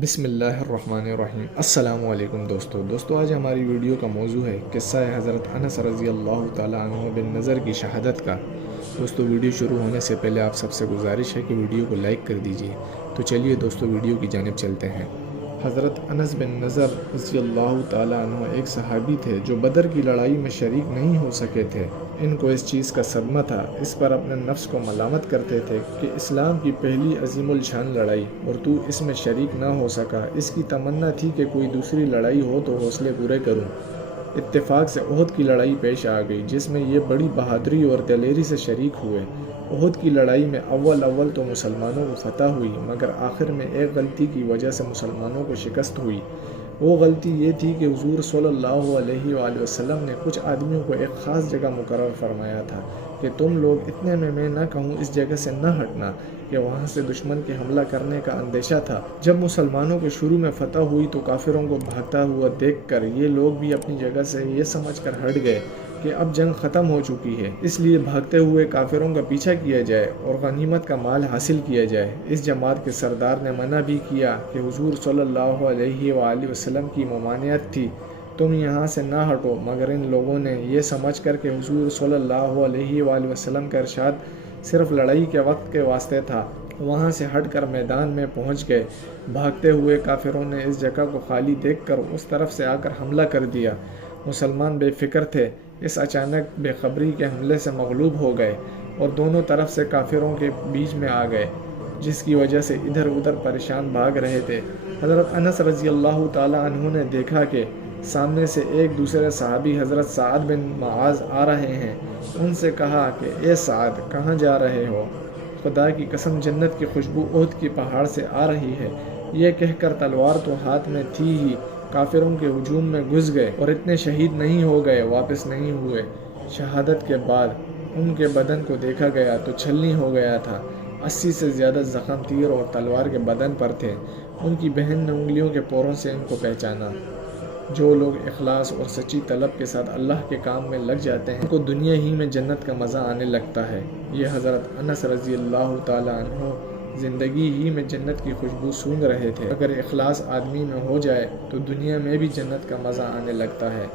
بسم اللہ الرحمن الرحیم۔ السلام علیکم دوستو آج ہماری ویڈیو کا موضوع ہے قصہ حضرت انس رضی اللہ تعالیٰ عنہ بن نضر کی شہادت کا۔ دوستو ویڈیو شروع ہونے سے پہلے آپ سب سے گزارش ہے کہ ویڈیو کو لائک کر دیجئے۔ تو چلیے دوستو ویڈیو کی جانب چلتے ہیں۔ حضرت انس بن نضر رضی اللہ تعالیٰ عنہ ایک صحابی تھے جو بدر کی لڑائی میں شریک نہیں ہو سکے تھے۔ ان کو اس چیز کا صدمہ تھا، اس پر اپنے نفس کو ملامت کرتے تھے کہ اسلام کی پہلی عظیم الشان لڑائی اور تو اس میں شریک نہ ہو سکا۔ اس کی تمنا تھی کہ کوئی دوسری لڑائی ہو تو حوصلے پورے کروں۔ اتفاق سے احد کی لڑائی پیش آ گئی جس میں یہ بڑی بہادری اور دلیری سے شریک ہوئے۔ احد کی لڑائی میں اول تو مسلمانوں کو فتح ہوئی، مگر آخر میں ایک غلطی کی وجہ سے مسلمانوں کو شکست ہوئی۔ وہ غلطی یہ تھی کہ حضور صلی اللہ علیہ وآلہ وسلم نے کچھ آدمیوں کو ایک خاص جگہ مقرر فرمایا تھا کہ تم لوگ اتنے میں نہ کہوں اس جگہ سے نہ ہٹنا، کہ وہاں سے دشمن کے حملہ کرنے کا اندیشہ تھا۔ جب مسلمانوں کو شروع میں فتح ہوئی تو کافروں کو بھاگتا ہوا دیکھ کر یہ لوگ بھی اپنی جگہ سے یہ سمجھ کر ہٹ گئے کہ اب جنگ ختم ہو چکی ہے، اس لیے بھاگتے ہوئے کافروں کا پیچھا کیا جائے اور غنیمت کا مال حاصل کیا جائے۔ اس جماعت کے سردار نے منع بھی کیا کہ حضور صلی اللہ علیہ وآلہ وسلم کی ممانعت تھی، تم یہاں سے نہ ہٹو، مگر ان لوگوں نے یہ سمجھ کر کہ حضور صلی اللہ علیہ وآلہ وسلم کا ارشاد صرف لڑائی کے وقت کے واسطے تھا، وہاں سے ہٹ کر میدان میں پہنچ گئے۔ بھاگتے ہوئے کافروں نے اس جگہ کو خالی دیکھ کر اس طرف سے آ کر حملہ کر دیا۔ مسلمان بے فکر تھے، اس اچانک بے خبری کے حملے سے مغلوب ہو گئے اور دونوں طرف سے کافروں کے بیچ میں آ گئے، جس کی وجہ سے ادھر ادھر پریشان بھاگ رہے تھے۔ حضرت انس رضی اللہ تعالیٰ عنہ نے دیکھا کہ سامنے سے ایک دوسرے صحابی حضرت سعد بن معاذ آ رہے ہیں۔ ان سے کہا کہ اے سعد، کہاں جا رہے ہو؟ خدا کی قسم جنت کی خوشبو احد کی پہاڑ سے آ رہی ہے۔ یہ کہہ کر تلوار تو ہاتھ میں تھی ہی، کافروں کے ہجوم میں گھس گئے اور اتنے شہید نہیں ہو گئے، واپس نہیں ہوئے۔ شہادت کے بعد ان کے بدن کو دیکھا گیا تو چھلنی ہو گیا تھا۔ 80 سے زیادہ زخم تیر اور تلوار کے بدن پر تھے۔ ان کی بہن نے انگلیوں کے پوروں سے ان کو پہچانا۔ جو لوگ اخلاص اور سچی طلب کے ساتھ اللہ کے کام میں لگ جاتے ہیں ان کو دنیا ہی میں جنت کا مزہ آنے لگتا ہے۔ یہ حضرت انس رضی اللہ تعالیٰ عنہ زندگی ہی میں جنت کی خوشبو سونگھ رہے تھے۔ اگر اخلاص آدمی میں ہو جائے تو دنیا میں بھی جنت کا مزہ آنے لگتا ہے۔